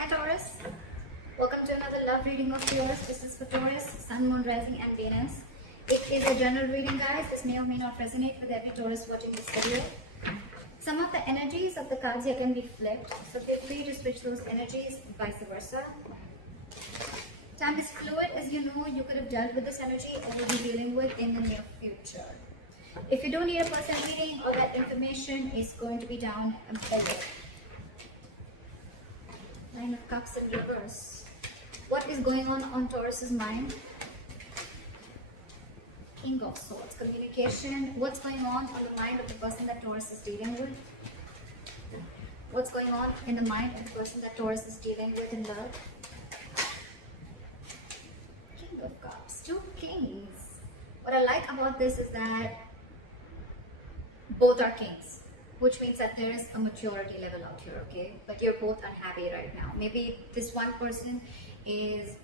Hi Taurus, welcome to another love reading of yours. This is for Taurus, Sun, Moon, Rising and Venus. It is a general reading, guys. This may or may not resonate with every Taurus watching this video. Some of the energies of the cards here can be flipped, so feel free to switch those energies, vice versa. Time is fluid, as you know. You could have dealt with this energy or will be dealing with in the near future. If you don't need a personal reading, all that information is going to be down below. Nine of Cups in reverse. What is going on Taurus's mind? King of Swords. Communication. What's going on the mind of the person that Taurus is dealing with? What's going on in the mind of the person that Taurus is dealing with in love? King of Cups. Two kings. What I like about this is that both are kings, which means that there is a maturity level out here, okay? But you're both unhappy right now. Maybe this one person is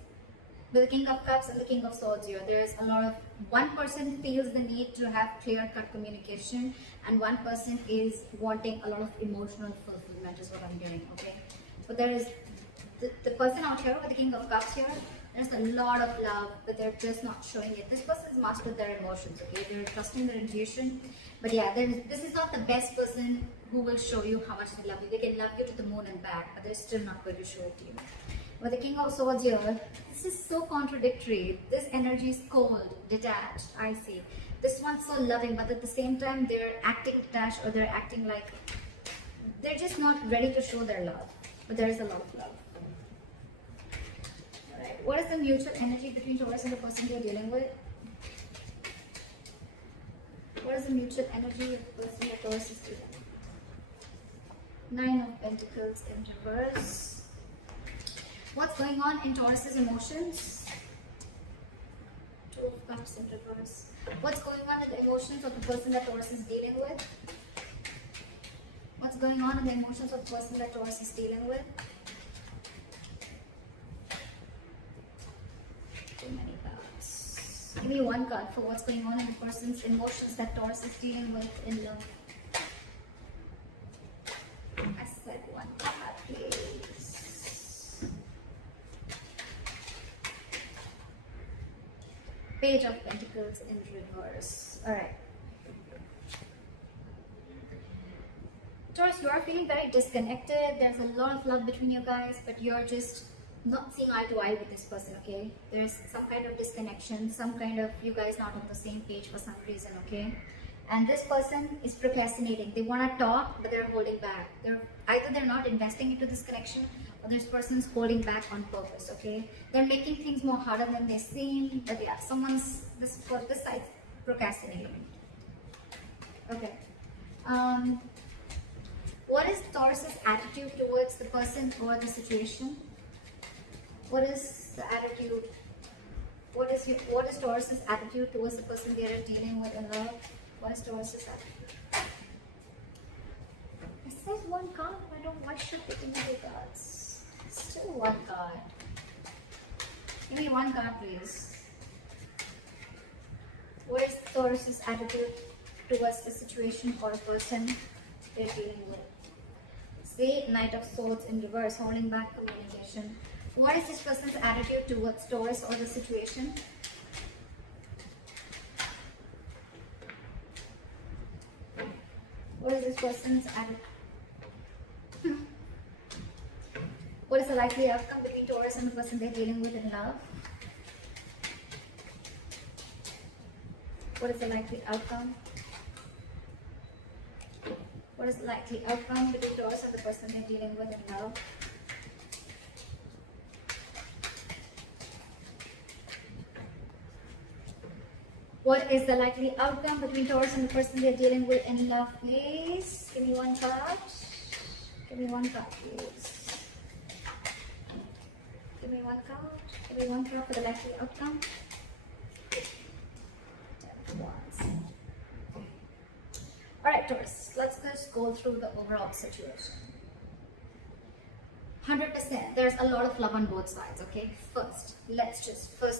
with the King of Cups and the King of Swords here. There's a lot of, one person feels the need to have clear-cut communication, and one person is wanting a lot of emotional fulfillment is what I'm hearing, okay? But there is the person out here with the King of Cups here, there's a lot of love, but they're just not showing it. This person has mastered their emotions, okay? They're trusting their intuition. But yeah, this is not the best person who will show you how much they love you. They can love you to the moon and back, but they're still not going to show it to you. With the King of Swords here, this is so contradictory. This energy is cold, detached, I see. This one's so loving, but at the same time, they're acting detached, or they're acting like they're just not ready to show their love. But there is a lot of love. Alright, what is the mutual energy between Taurus and the person you're dealing with? What is the mutual energy of the person that Taurus is dealing with? Nine of Pentacles in reverse. What's going on in Taurus's emotions? Two of Cups in reverse. What's going on in the emotions of the person that Taurus is dealing with? What's going on in the emotions of the person that Taurus is dealing with? Too many cards. Give me one card for what's going on in the person's emotions that Taurus is dealing with in love. I said one card, please. Page of Pentacles in reverse. Alright. Taurus, you are feeling very disconnected. There's a lot of love between you guys, but you're just not seeing eye to eye with this person, okay? There's some kind of disconnection, some kind of you guys not on the same page for some reason, okay? And this person is procrastinating. They want to talk, but they're holding back. Either they're not investing into this connection, or this person's holding back on purpose, okay? They're making things more harder than they seem, but yeah, this side procrastinating. Okay. What is Taurus's attitude towards the person or the situation? What is the attitude? What is Taurus's attitude towards the person they are dealing with in love? What is Taurus's attitude? It says one card. I don't. Why should they give me two cards? Still one card. Give me one card, please. What is Taurus's attitude towards the situation or person they're dealing with? See, Knight of Swords in reverse, holding back communication. What is this person's attitude towards Taurus or the situation? What is this person's attitude? What is the likely outcome between Taurus and the person they're dealing with in love? What is the likely outcome? What is the likely outcome between Taurus and the person they're dealing with in love? What is the likely outcome between Taurus and the person they're dealing with in love, please? Give me one card. Give me one card, please. Give me one card. Give me one card for the likely outcome. 10 of Wands. Alright, Taurus, let's just go through the overall situation. 100%. There's a lot of love on both sides, okay? First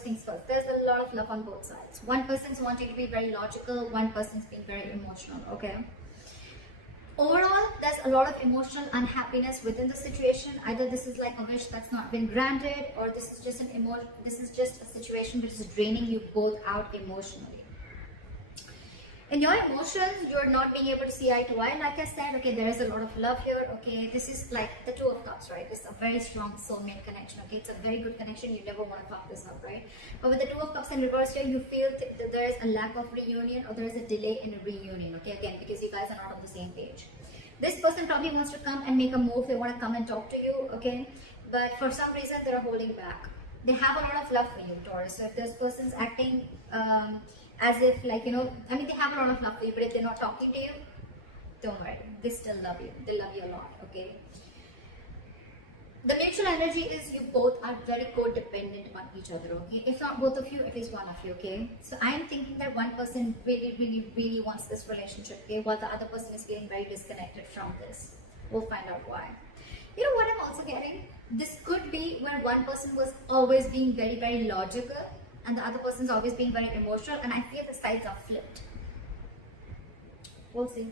things first. There's a lot of love on both sides. One person's wanting to be very logical, one person's being very emotional, okay? Overall, there's a lot of emotional unhappiness within the situation. Either this is like a wish that's not been granted, or this is just this is just a situation which is draining you both out emotionally. In your emotions, you're not being able to see eye to eye. Like I said, okay, there is a lot of love here. Okay, this is like the Two of Cups, right? It's a very strong soulmate connection. Okay, it's a very good connection. You never want to fuck this up, right? But with the Two of Cups in reverse here, you feel that there is a lack of reunion, or there is a delay in a reunion. Okay, again, because you guys are not on the same page. This person probably wants to come and make a move. They want to come and talk to you. Okay, but for some reason they are holding back. They have a lot of love for you, Taurus. So if this person's acting as if, like, you know, I mean, they have a lot of love for you, but if they're not talking to you, don't worry, they still love you. They love you a lot. Okay, the mutual energy is you both are very codependent on each other. Okay, if not both of you, at least one of you. Okay, so I am thinking that one person really wants this relationship, okay, while the other person is feeling very disconnected from this. We'll find out why. You know what I'm also getting? This could be where one person was always being very logical, and the other person's always being very emotional, and I feel the sides are flipped. We'll see.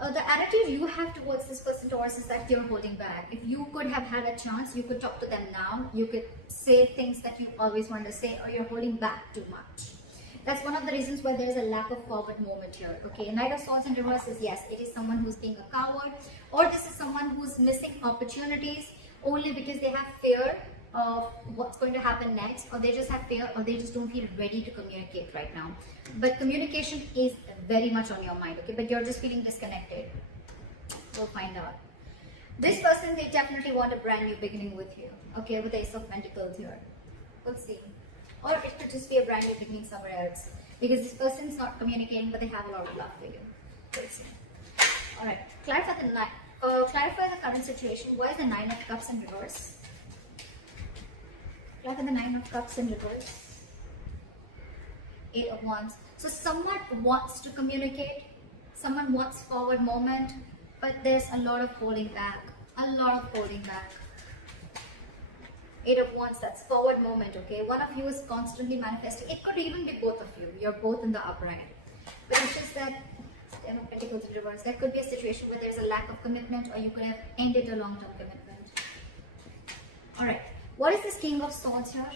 The attitude you have towards this person, Taurus, is that you're holding back. If you could have had a chance, you could talk to them now. You could say things that you always wanted to say, or you're holding back too much. That's one of the reasons why there is a lack of forward movement here. Okay, Knight of Swords in reverse is, yes, it is someone who's being a coward, or this is someone who's missing opportunities only because they have fear of what's going to happen next, or they just have fear, or they just don't feel ready to communicate right now. But communication is very much on your mind, okay, but you're just feeling disconnected. We'll find out. This person, they definitely want a brand new beginning with you, okay, with the Ace of Pentacles here. We'll see. Or it could just be a brand new beginning somewhere else, because this person's not communicating, but they have a lot of love for you. We'll see. Alright, clarify the current situation. Why is the Nine of Cups in reverse? Clarify the Nine of Cups in reverse. Eight of Wands. So someone wants to communicate, someone wants forward movement, but there's a lot of holding back. A lot of holding back. Eight of Wands, that's forward movement, okay? One of you is constantly manifesting. It could even be both of you. You're both in the upright. But it's just that, Ten of Pentacles in reverse, there could be a situation where there's a lack of commitment, or you could have ended a long-term commitment. Alright, what is this King of Swords here?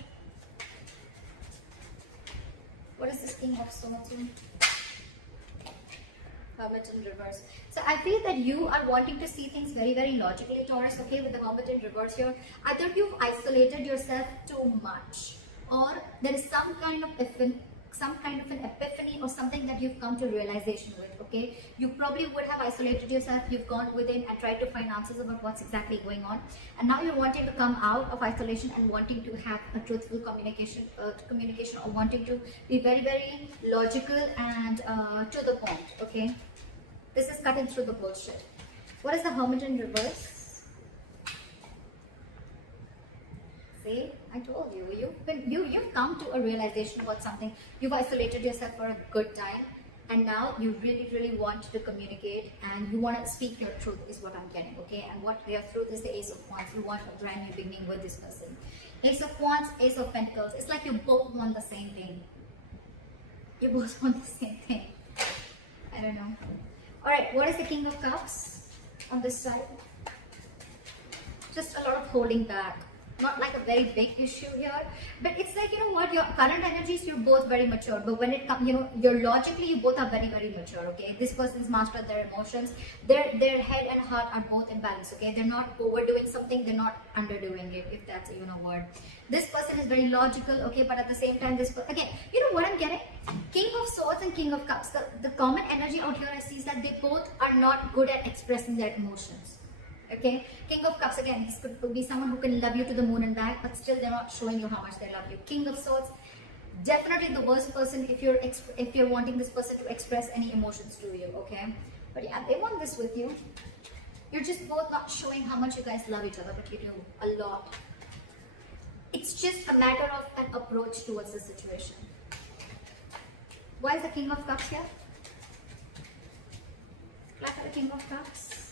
What is this King of Swords here? Hermit in reverse. So I feel that you are wanting to see things very logically, Taurus, okay, with the Hermit in reverse here. Either you've isolated yourself too much, or there is some kind of an epiphany or something that you've come to realization with, okay? You probably would have isolated yourself, you've gone within and tried to find answers about what's exactly going on, and now you're wanting to come out of isolation and wanting to have a truthful communication, or wanting to be very logical and to the point, okay? This is cutting through the bullshit. What is the Hermit in reverse? See, I told you, you've come to a realization about something. You've isolated yourself for a good time, and now you really want to communicate, and you want to speak your truth, is what I'm getting, okay? And what your truth is the Ace of Wands. You want a brand new beginning with this person. Ace of Wands, Ace of Pentacles. It's like you both want the same thing. You both want the same thing. I don't know. Alright, what is the King of Cups on this side? Just a lot of holding back. Not like a very big issue here, but it's like, you know what, your current energies, you're both very mature, but when it comes, you know, you're logically, you both are very mature, okay? This person's mastered their emotions, their head and heart are both in balance, okay? They're not overdoing something, they're not underdoing it, if that's even a word. This person is very logical, okay, but at the same time, again, you know what I'm getting? King of Swords and King of Cups, the common energy out here I see is that they both are not good at expressing their emotions. Okay, King of Cups, again, this could be someone who can love you to the moon and back, but still they're not showing you how much they love you. King of Swords, definitely the worst person if you're wanting this person to express any emotions to you, okay? But yeah, they want this with you. You're just both not showing how much you guys love each other, but you do a lot. It's just a matter of an approach towards the situation. Why is the King of Cups here? Clap for the King of Cups.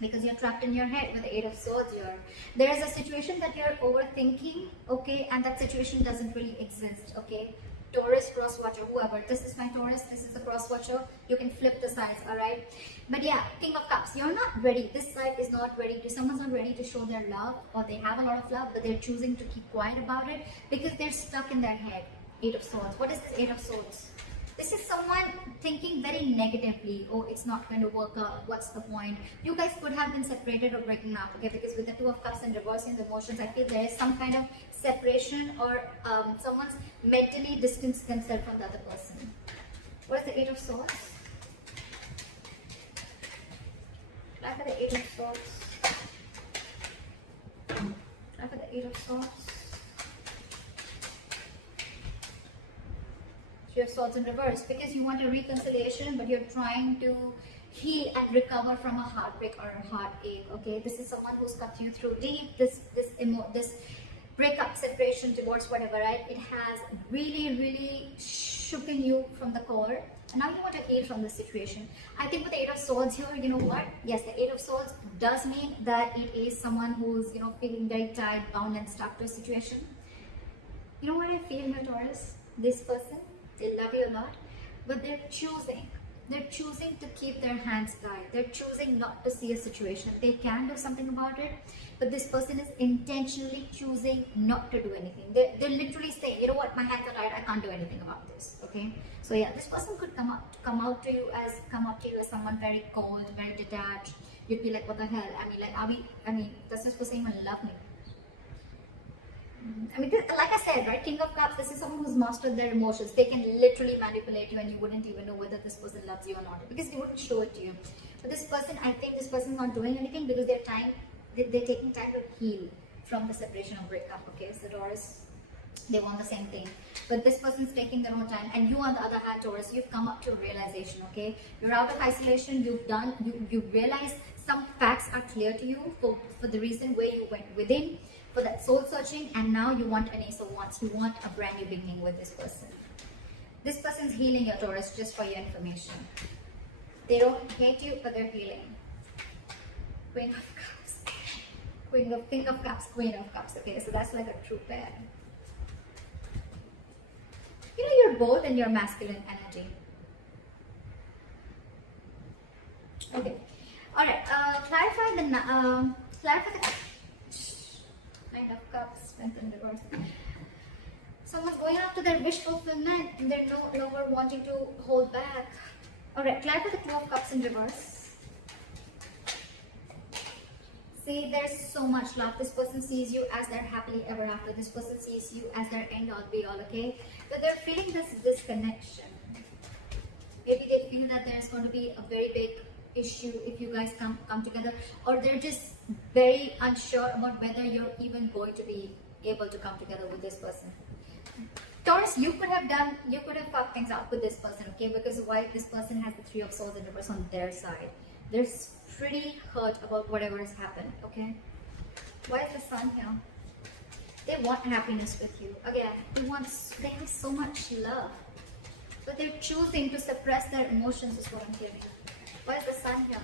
Because you're trapped in your head with the Eight of Swords here. There is a situation that you're overthinking, okay, and that situation doesn't really exist, okay. Taurus cross watcher, whoever. This is my Taurus, this is the cross watcher. You can flip the sides, alright? But yeah, King of Cups, you're not ready. This side is not ready. Someone's not ready to show their love, or they have a lot of love, but they're choosing to keep quiet about it because they're stuck in their head. Eight of Swords. What is this Eight of Swords? This is someone thinking very negatively. Oh, it's not going to work out. What's the point? You guys could have been separated or breaking up, okay? Because with the Two of Cups and reversing the emotions, I feel there is some kind of separation, or someone's mentally distanced themselves from the other person. What is the Eight of Swords? Try for the Eight of Swords. Try for the Eight of Swords. Three of Swords in reverse, because you want a reconciliation, but you're trying to heal and recover from a heartbreak or a heartache. Okay, this is someone who's cut you through deep. This breakup, separation, divorce, whatever, right? It has really shooken you from the core, and now you want to heal from this situation. I think with the Eight of Swords here, you know what? Yes, the Eight of Swords does mean that it is someone who's, you know, feeling very tied, bound, and stuck to a situation. You know what I feel here, Taurus? This person, they love you a lot, but they're choosing to keep their hands tied. They're choosing not to see a situation. They can do something about it, but this person is intentionally choosing not to do anything. They're literally saying, you know what, my hands are tied, I can't do anything about this. Okay, so yeah, this person could come up to you as someone very cold, very detached. You'd be like, what the hell? I mean, does this person even love me? I mean, like I said, right, King of Cups, this is someone who's mastered their emotions. They can literally manipulate you, and you wouldn't even know whether this person loves you or not, because they wouldn't show it to you. But this person, I think this person is not doing anything because they're taking time to heal from the separation or breakup. Okay, so Taurus, they want the same thing, but this person's taking their own time. And you, on the other hand, Taurus, you've come up to a realization. Okay, you're out of isolation. You realize some facts are clear to you for the reason where you went within, for that soul searching, and now you want an Ace of Wands. You want a brand new beginning with this person. This person's healing your Taurus, just for your information. They don't hate you, but they're healing. Queen of Cups. King of Cups, Queen of Cups. Okay, so that's like a true pair. You know, you're both in your masculine energy. Okay. Alright, clarify the Knight of Cups, Strength in reverse. Someone's going after their wish fulfillment, and they're no longer wanting to hold back. Alright, clarify the Two of Cups in reverse. See, there's so much love. This person sees you as their happily ever after. This person sees you as their end all be all, okay? But they're feeling this disconnection. Maybe they feel that there's going to be a very big issue if you guys come together, or they're just very unsure about whether you're even going to be able to come together with this person. Taurus, you could have fucked things up with this person, okay? Because why? This person has the Three of Swords in reverse on their side. They're pretty hurt about whatever has happened, okay? Why is the Sun here? They want happiness with you. Again, they have so much love, but they're choosing to suppress their emotions, is what I'm hearing. Why is the Sun here?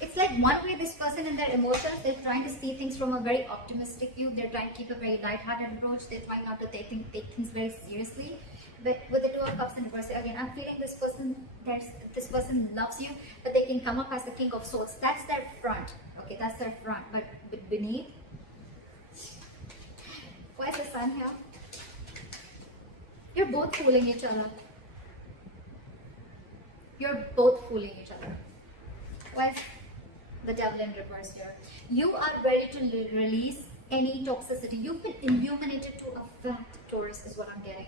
It's like one way this person in their emotions, they're trying to see things from a very optimistic view. They're trying to keep a very light-hearted approach. They're trying not to take things very seriously. But with the Two of Cups in reverse, again, I'm feeling this person loves you, but they can come up as the King of Swords. That's their front. Okay, that's their front. But beneath, why is the Sun here? You're both fooling each other. You're both fooling each other. Why is the Devil in reverse here? You are ready to release any toxicity. You've been illuminated to a fact, Taurus, is what I'm getting.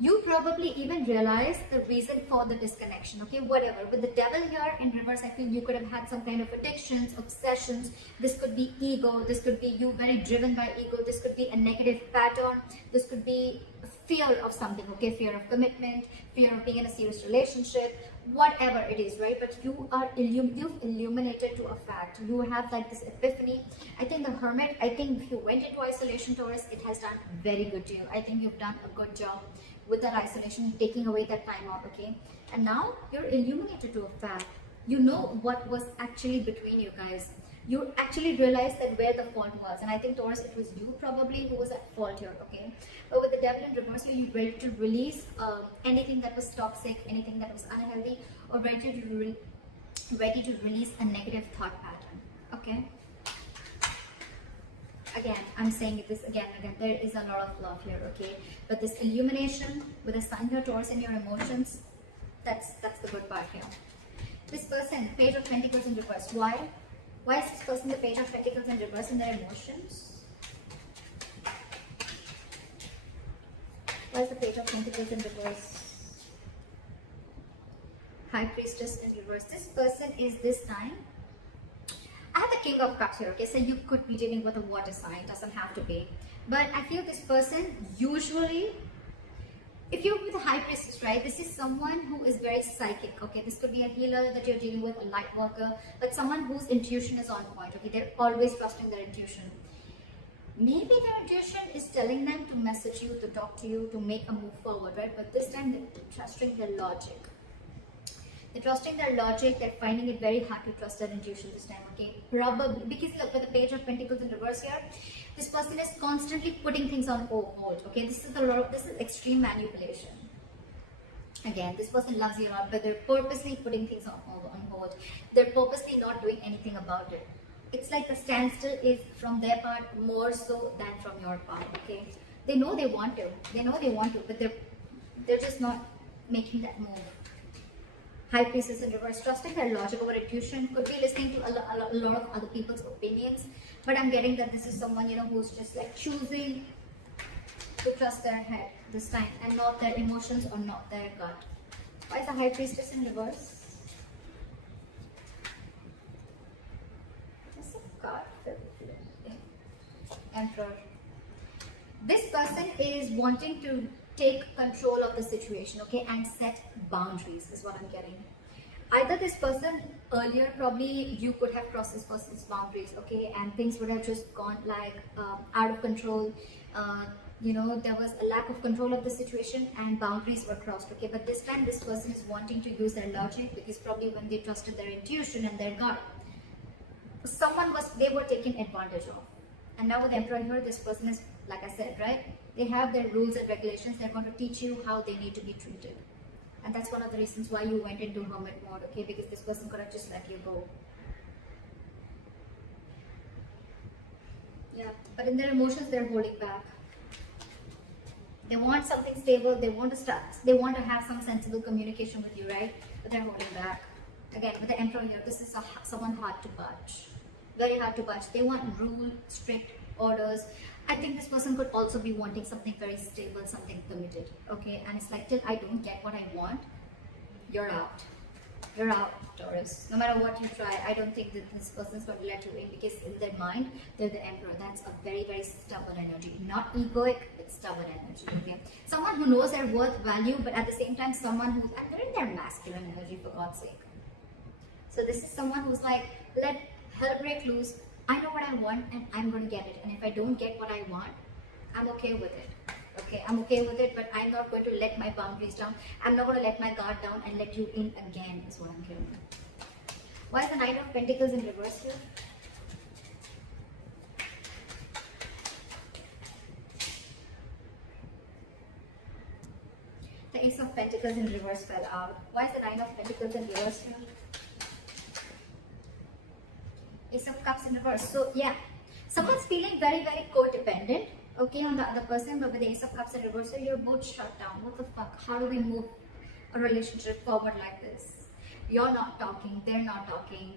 You probably even realize the reason for the disconnection, okay? Whatever. With the Devil here in reverse, I feel you could have had some kind of addictions, obsessions. This could be ego. This could be you very driven by ego. This could be a negative pattern. This could be fear of something, okay? Fear of commitment, fear of being in a serious relationship, whatever it is, right? But you've illuminated to a fact. You have like this epiphany. I think the Hermit, I think if you went into isolation, Taurus, it has done very good to you. I think you've done a good job with that isolation, taking away that time out, okay? And now you're illuminated to a fact. You know what was actually between you guys. you actually realize that where the fault was. And I think Taurus, it was you probably who was at fault here, okay? But with the devil in reverse here, you're ready to release anything that was toxic, anything that was unhealthy, or ready to release a negative thought pattern, okay? Again, I'm saying this again and again, there is a lot of love here, okay? But this illumination with the sun here, Taurus, in your emotions, that's the good part here. This person, Page of Pentacles in reverse. Why? Why is this person the Page of Pentacles in reverse in their emotions? Why is the Page of Pentacles in reverse? High Priestess in reverse. This person is this time. I have the King of Cups here, okay? So you could be dealing with a water sign, doesn't have to be. But I feel this person usually, if you're with a High Priestess, right, this is someone who is very psychic, okay? This could be a healer that you're dealing with, a light worker, but someone whose intuition is on point, okay? They're always trusting their intuition. Maybe their intuition is telling them to message you, to talk to you, to make a move forward, right? But this time they're trusting their logic. They're trusting their logic, they're finding it very hard to trust their intuition this time, okay? Probably, because look, with the Page of Pentacles in reverse here, this person is constantly putting things on hold, okay? This is extreme manipulation. Again, this person loves you a lot, but they're purposely putting things on hold. They're purposely not doing anything about it. It's like the standstill is from their part more so than from your part, okay? They know they want to, but they're just not making that move. High Priestess in reverse, trusting their logic over intuition, could be listening to a lot of other people's opinions, but I'm getting that this is someone, you know, who's just like choosing to trust their head this time and not their emotions or not their gut. Why is the High Priestess in reverse? Just a card. Emperor. This person is wanting to take control of the situation, okay, and set boundaries is what I'm getting. Either this person earlier, probably you could have crossed this person's boundaries, okay, and things would have just gone like out of control. You know, there was a lack of control of the situation and boundaries were crossed, okay? But this time this person is wanting to use their logic, because probably when they trusted their intuition and their gut, they were taken advantage of. And now with the Emperor here, this person is, like I said, right? They have their rules and regulations. They're going to teach you how they need to be treated. And that's one of the reasons why you went into hermit mode, okay? Because this person could have just let you go. Yeah, but in their emotions, they're holding back. They want something stable. They want to start. They want to have some sensible communication with you, right? But they're holding back. Again, with the Emperor here, this is someone hard to budge. Very hard to budge. They want rule, strict orders. I think this person could also be wanting something very stable, something committed, okay? And it's like, till I don't get what I want, you're out. You're out, Taurus. No matter what you try, I don't think that this person's going to let you in, because in their mind, they're the Emperor. That's a very, very stubborn energy. Not egoic, but stubborn energy, okay? Someone who knows their worth, value, but at the same time, someone who's, and they're in their masculine energy, for God's sake. So this is someone who's like, let hell break loose. I know what I want and I'm going to get it. And if I don't get what I want, I'm okay with it. Okay, I'm okay with it, but I'm not going to let my boundaries down. I'm not going to let my guard down and let you in again, is what I'm hearing. Why is the Knight of Pentacles in reverse here? The Ace of Pentacles in reverse fell out. Why is the Nine of Pentacles in reverse here? Ace of Cups in reverse. So yeah, someone's feeling very, very codependent, okay, on the other person, but with the Ace of Cups in reverse, so you're both shut down. What the fuck? How do we move a relationship forward like this? You're not talking, they're not talking.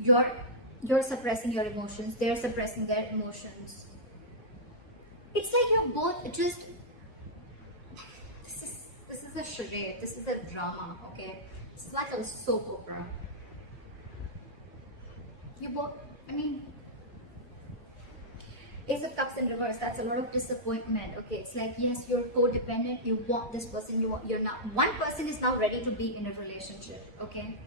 You're suppressing your emotions, they're suppressing their emotions. It's like you're both just, this is a charade, this is a drama, okay? This is like a soap opera. You both, I mean, Ace of Cups in reverse, that's a lot of disappointment, okay? It's like, yes, you're codependent, you want this person, you're not. One person is now ready to be in a relationship, okay?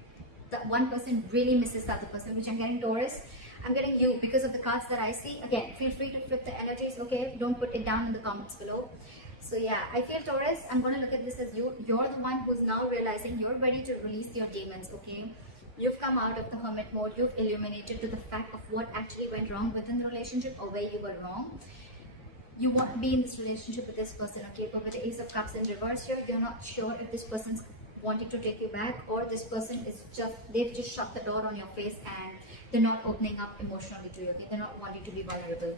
That one person really misses the other person, which I'm getting Taurus. I'm getting you because of the cards that I see. Again, feel free to flip the energies, okay? Don't put it down in the comments below. So yeah, I feel Taurus, I'm going to look at this as you're the one who's now realizing you're ready to release your demons, okay? You've come out of the hermit mode. You've illuminated to the fact of what actually went wrong within the relationship or where you were wrong. You want to be in this relationship with this person, okay? But with the Ace of Cups in reverse here, you're not sure if this person's wanting to take you back, or this person is just, they've just shut the door on your face and they're not opening up emotionally to you, okay? They're not wanting to be vulnerable.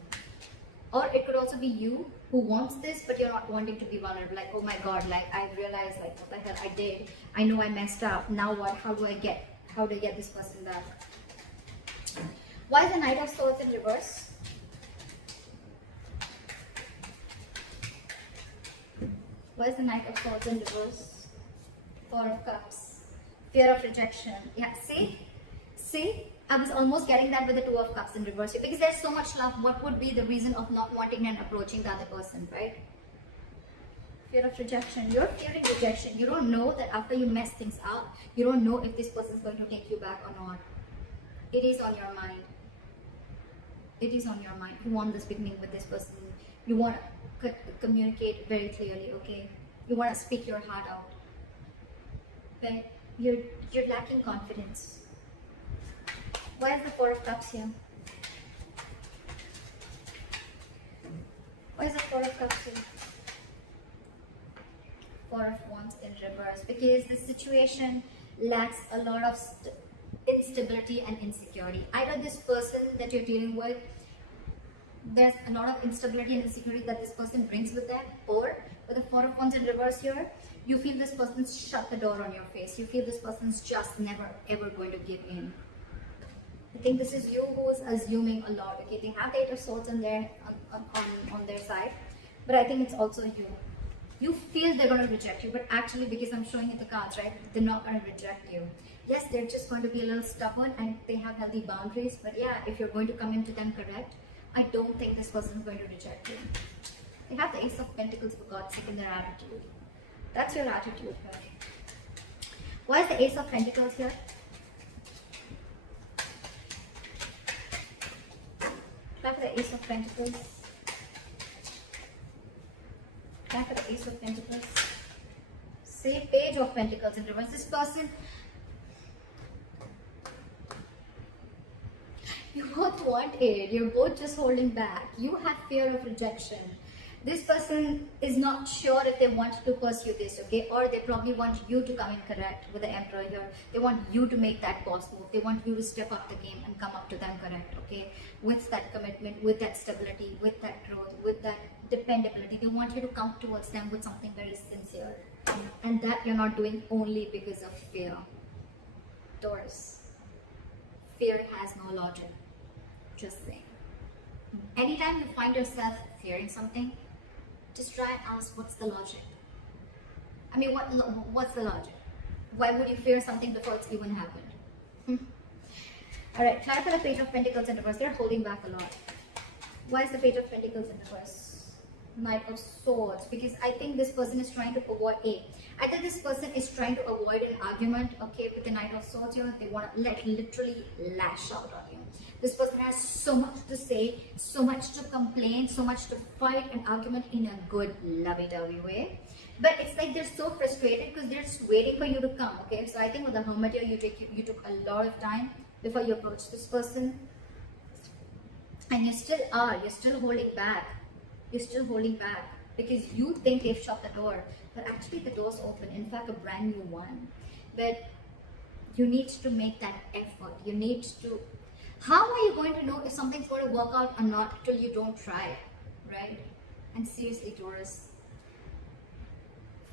Or it could also be you who wants this, but you're not wanting to be vulnerable. Like, oh my God, like I realized like what the hell I did. I know I messed up. Now what? How do I get this person back? Why is the Knight of Swords in reverse? Why is the Knight of Swords in reverse? Four of Cups. Fear of rejection. Yeah, see? See? I was almost getting that with the Two of Cups in reverse. Because there's so much love. What would be the reason of not wanting and approaching the other person, right? Fear of rejection. You're fearing rejection. You don't know that after you mess things up, you don't know if this person is going to take you back or not. It is on your mind. It is on your mind. You want this beginning with this person. You want to communicate very clearly, okay? You want to speak your heart out. But you're lacking confidence. Why is the Four of Cups here? Why is the Four of Cups here? Four of Wands in reverse. Because the situation lacks a lot of instability and insecurity. Either this person that you're dealing with, there's a lot of instability and insecurity that this person brings with them, or with the Four of Wands in reverse here, you feel this person's shut the door on your face. You feel this person's just never ever going to give in. I think this is you who is assuming a lot. Okay, they have the Eight of Swords on their side, but I think it's also you. You feel they're going to reject you, but actually, because I'm showing you the cards, right, they're not going to reject you. Yes, they're just going to be a little stubborn and they have healthy boundaries, but yeah, if you're going to come into them correct, I don't think this person is going to reject you. They have the Ace of Pentacles, for God's sake, in their attitude. That's your attitude, right? Why is the Ace of Pentacles here? Back for the Ace of Pentacles. Back for the Ace of Pentacles. Say Page of Pentacles in reverse. This person, you both want it. You're both just holding back. You have fear of rejection. This person is not sure if they want to pursue this, okay? Or they probably want you to come in correct with the Emperor here. They want you to make that boss move. They want you to step up the game and come up to them correct, okay? With that commitment, with that stability, with that growth, with that dependability. They want you to come towards them with something very sincere. And that you're not doing only because of fear. Taurus. Fear has no logic. Just saying. Anytime you find yourself fearing something, just try and ask, what's the logic? I mean, what's the logic? Why would you fear something before it's even happened? Alright, try for the Page of Pentacles in reverse. They're holding back a lot. Why is the Page of Pentacles in reverse? Knight of Swords. Because I think this person is trying to avoid either this person is trying to avoid an argument, okay, with the Knight of Swords here. They want to literally lash out on you. This person has so much to say, so much to complain, so much to fight an argument in a good, lovey-dovey way. But it's like they're so frustrated because they're just waiting for you to come, okay? So I think with the Hermit here, you took a lot of time before you approached this person. And you still are. You're still holding back. You're still holding back because you think they've shut the door. But actually the door's open. In fact, a brand new one. But you need to make that effort. You need to... How are you going to know if something's going to work out or not till you don't try, right? And seriously, Taurus,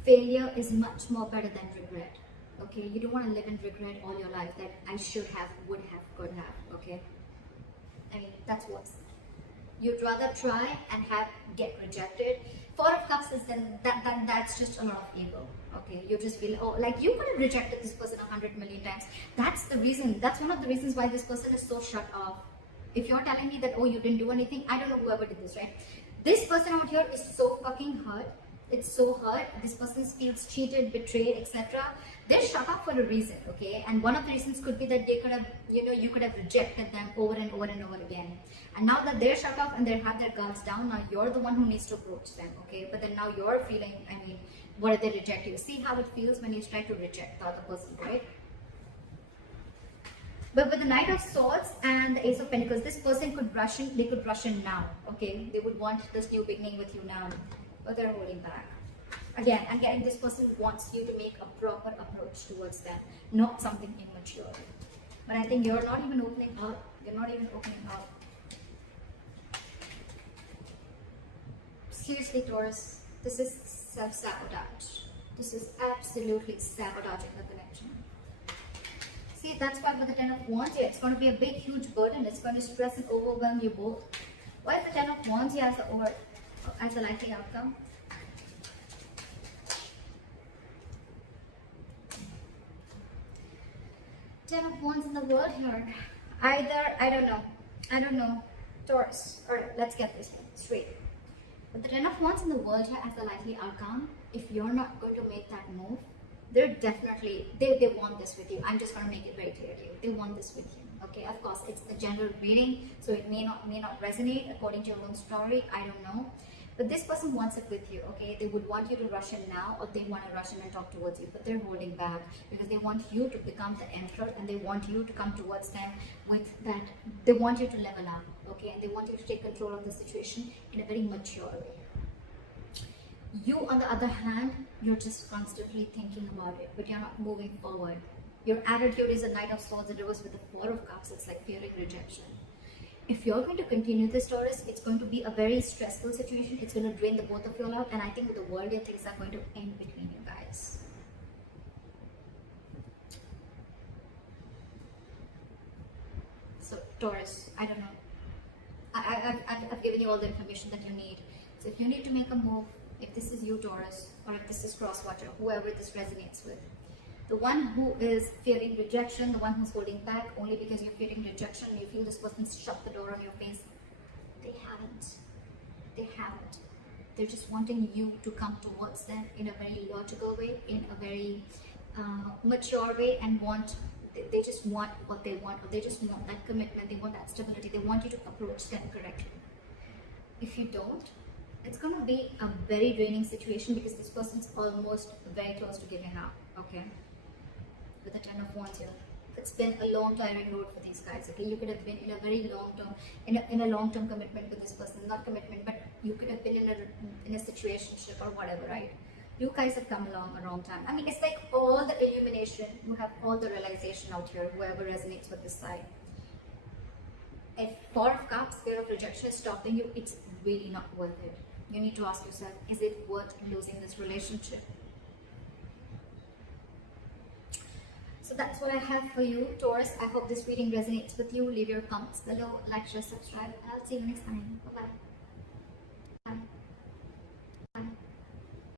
failure is much more better than regret, okay? You don't want to live in regret all your life that I should have, would have, could have, okay? I mean, that's worse. You'd rather try and get rejected. Four of Cups is then that's just a lot of ego. Okay, you just feel, oh, like you could have rejected this person 100 million times. That's the reason. That's one of the reasons why this person is so shut off. If you're telling me that, oh, you didn't do anything, I don't know whoever did this, right? This person out here is so fucking hurt. It's so hurt. This person feels cheated, betrayed, etc. They're shut off for a reason, okay? And one of the reasons could be that they could have, you could have rejected them over and over and over again. And now that they're shut off and they have their guards down, now you're the one who needs to approach them, okay? But then now you're feeling, I mean, what if they reject you? See how it feels when you try to reject the other person, right? But with the Knight of Swords and the Ace of Pentacles, this person could rush in. They could rush in now. Okay, they would want this new beginning with you now, but they're holding back. Again, I'm getting this person wants you to make a proper approach towards them, not something immature. But I think you're not even opening up. You're not even opening up. Seriously, Taurus, this is self-sabotage. This is absolutely sabotaging the connection. See, that's why with the Ten of Wands here, it's going to be a big, huge burden. It's going to stress and overwhelm you both. Why is the Ten of Wands here as a likely outcome? Ten of Wands in the world here. Either, I don't know, Taurus. Alright, let's get this straight. But the Ten of Wands in the world here as a likely outcome, if you're not going to make that move, they're definitely, they want this with you. I'm just going to make it very clear to you. They want this with you. Okay, of course, it's a general reading, so it may not resonate according to your own story. I don't know. But this person wants it with you, okay? They would want you to rush in now, or they want to rush in and talk towards you, but they're holding back because they want you to become the emperor, and they want you to come towards them with that. They want you to level up, okay? And they want you to take control of the situation in a very mature way. You, on the other hand, you're just constantly thinking about it, but you're not moving forward. Your attitude is a Knight of Swords, and it was with the Four of Cups. It's like fearing rejection. If you're going to continue this, Taurus, it's going to be a very stressful situation. It's going to drain the both of you out, and I think with the world, things are going to end between you guys. So, Taurus, I don't know. I've given you all the information that you need. So, if you need to make a move, if this is you, Taurus, or if this is Crosswatcher, whoever this resonates with, the one who is fearing rejection, the one who's holding back only because you're fearing rejection, you feel this person's shut the door on your face, they haven't. They haven't. They're just wanting you to come towards them in a very logical way, in a very mature way, and they just want what they want, or they just want that commitment, they want that stability, they want you to approach them correctly. If you don't, it's going to be a very draining situation because this person's almost very close to giving up, okay? With the Ten of Wands here. It's been a long, tiring road for these guys, okay? You could have been in a very long-term, in a long-term commitment with this person. Not commitment, but you could have been in a situationship or whatever, right? You guys have come along a wrong time. I mean, it's like all the illumination, you have all the realization out here, whoever resonates with this side. If Four of Cups, fear of rejection is stopping you, it's really not worth it. You need to ask yourself, is it worth losing this relationship? So that's what I have for you, Taurus. I hope this reading resonates with you. Leave your comments below, like, share, subscribe, and I'll see you next time. Bye-bye.